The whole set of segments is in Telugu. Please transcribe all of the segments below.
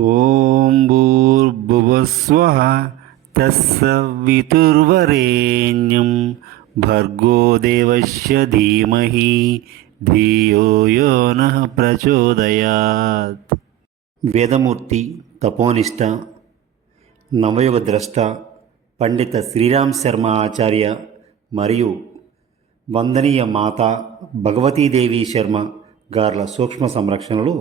ఓం భూర్భువస్వః తస్సవితుర్వరేణ్యం భర్గో దేవస్య ధీమహి ధియో యో నః ప్రచోదయాత్. వేదమూర్తి, తపోనిష్ట, నవయుగ ద్రష్ట పండిత శ్రీరామ్ శర్మ ఆచార్య మరియు వందనీయ మాత భగవతీదేవి శర్మ గార్ల సూక్ష్మ సంరక్షణలో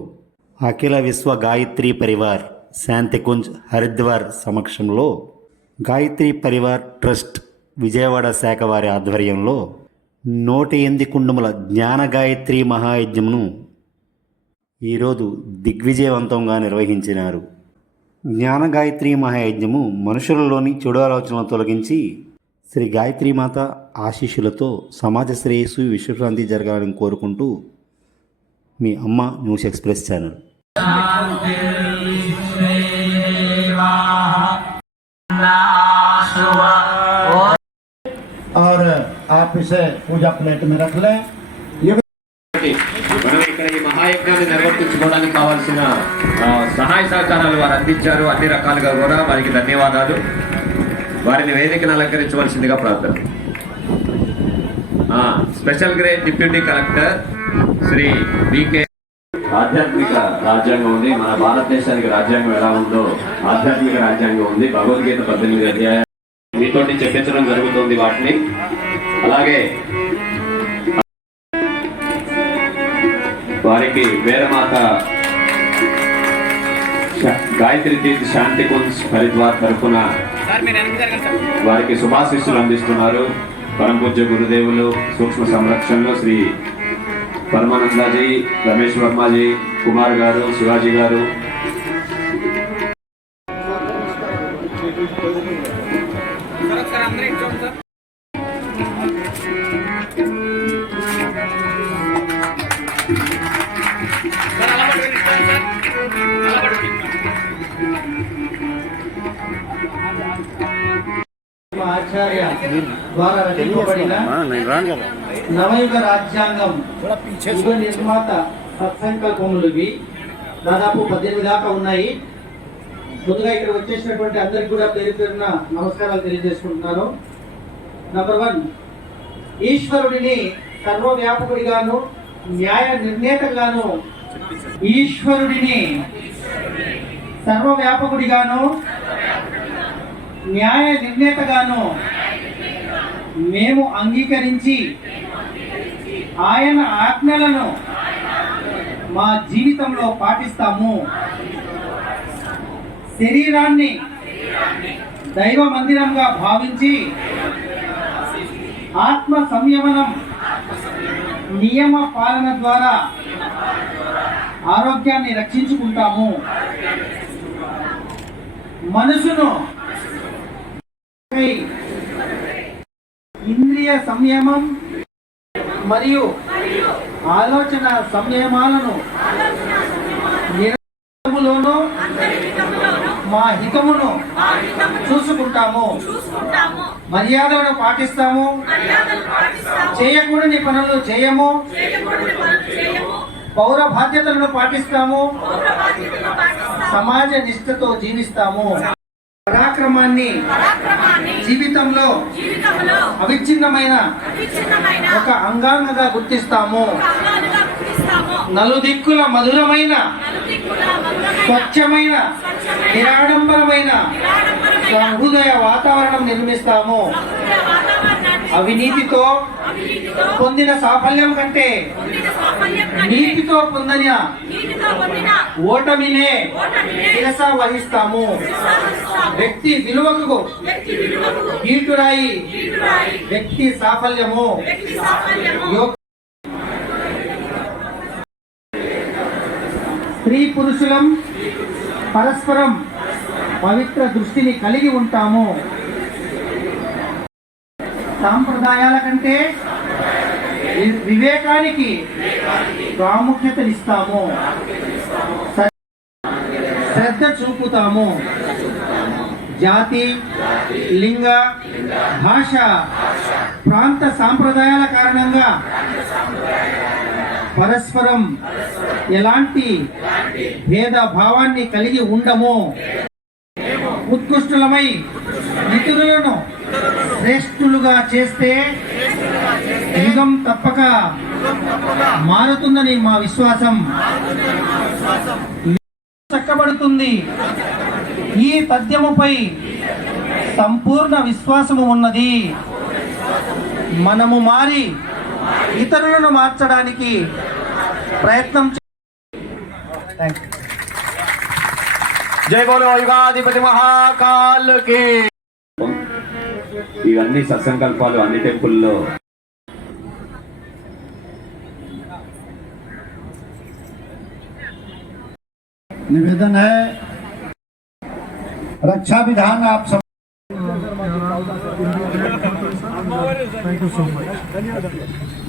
అఖిల విశ్వ గాయత్రి పరివార్ శాంతికుంజ్ హరిద్వార్ సమక్షంలో గాయత్రి పరివార్ ట్రస్ట్ విజయవాడ శాఖ వారి ఆధ్వర్యంలో 108 కుండముల జ్ఞాన గాయత్రి మహాయజ్ఞమును ఈరోజు దిగ్విజయవంతంగా నిర్వహించినారు. జ్ఞాన గాయత్రి మహాయజ్ఞము మనుషులలోని చెడు ఆలోచనలను తొలగించి శ్రీ గాయత్రీమాత ఆశీస్సులతో సమాజ శ్రేయస్సు విశ్వశాంతి జరగాలని కోరుకుంటూ మీ అమ్మ న్యూస్ ఎక్స్ప్రెస్ ఛానల్. और आप इसे पूजा प्लेट में रख लें. మనం ఇక్కడ ఈ మహాయజ్ఞాన్ని నిర్వర్తించుకోవడానికి కావాల్సిన సహాయ సహకారాలు వారు అందించారు. అన్ని రకాలుగా కూడా వారికి ధన్యవాదాలు. వారిని వేదికను అలంకరించవలసిందిగా ప్రార్థన. Special grade deputy collector Shri VK. ఆధ్యాత్మిక రాజ్యాంగం ఉంది. మన భారతదేశానికి రాజ్యాంగం ఎలా ఉందో ఆధ్యాత్మిక రాజ్యాంగం ఉంది. భగవద్గీత 18 అధ్యాయాలు మీతోటి చెప్పించడం జరుగుతుంది. వాటిని అలాగే వారికి వేదమాత గాయత్రి తీర్థ శాంతి కుంజ్ హరిద్వార్ తరఫున వారికి శుభాశీస్సులు అందిస్తున్నారు. పరమ పూజ్య గురుదేవులు సూక్ష్మ సంరక్షణలో శ్రీ పరమానందాజీ, రమేష్ వర్మాజీ, కుమార్ గారు, శివాజీ గారు. ఆచార్య ద్వారా రచింపబడిన నవయుగ రాజ్యాంగం యుగ నిర్మాత సత్సంకల్పములు ఇవి దాదాపు 18 దాకా ఉన్నాయి. ముందుగా ఇక్కడ వచ్చేసినటువంటి అందరికి కూడా పేరు పేరున నమస్కారాలు తెలియజేసుకుంటున్నాను. నంబర్ 1, ఈశ్వరుడిని సర్వవ్యాపకుడిగాను న్యాయ నిర్ణేతగాను ఈశ్వరుడిని సర్వవ్యాపకుడిగాను న్యాయ నిర్ణేతగాను మేము అంగీకరించి ఆయన ఆజ్ఞలను మా జీవితంలో పాటిస్తాము. శరీరాన్ని దైవ మందిరంగా భావించి ఆత్మ సంయమనం నియమ పాలన ద్వారా ఆరోగ్యాన్ని రక్షించుకుంటాము. మనసును ఇంద్రియ సంయమం మరియు ఆలోచన సంయమాలను నిరంతరములోనూ మా హితమును చూసుకుంటాము. మర్యాదలను పాటిస్తాము. చేయకూడని పనులు చేయము. పౌర బాధ్యతలను పాటిస్తాము. సమాజ నిష్ఠతో జీవిస్తాము. పరాక్రమాన్ని జీవితంలో అవిచ్ఛిన్నమైన ఒక అంగాంగంగా గుర్తిస్తాము. నలుదిక్కుల మధురమైన స్వచ్ఛమైన నిరాడంబరమైన హృదయ వాతావరణం నిర్మిస్తాము. అవినీతితో పొందిన సాఫల్యం కంటే నీతితో పొందిన ఓటమినే శిరస వహిస్తాము. వ్యక్తి విలువకు గీటురాయి వ్యక్తి సాఫల్యము. స్త్రీ పురుషులం పరస్పరం పవిత్ర దృష్టిని కలిగి ఉంటాము. సాంప్రదాయాల కంటే వివేకానికి ప్రాముఖ్యతనిస్తాము. శ్రద్ధ చూపుతాము. జాతి, లింగ, భాష, ప్రాంత సాంప్రదాయాల కారణంగా పరస్పరం ఎలాంటి భేద భావాన్ని కలిగి ఉండము, ఉత్కృష్టులమై ఇతరులను శ్రేష్ఠులుగా చేస్తే యుగం తప్పక మారుతుందని మా విశ్వాసం. చక్కబడుతుంది. ఈ పద్యముపై సంపూర్ణ విశ్వాసము ఉన్నది. మనము మారి ఇతరులను మార్చడానికి ప్రయత్నం థ్యాంక్ యూ. జై బోలో యుగాధిపతి మహాకాల్ కి. ఇవన్నీ సత్సంకల్పాలు అన్ని టెంపుల్లో निवेदन है रक्षा विधान आप सब Thank you so much.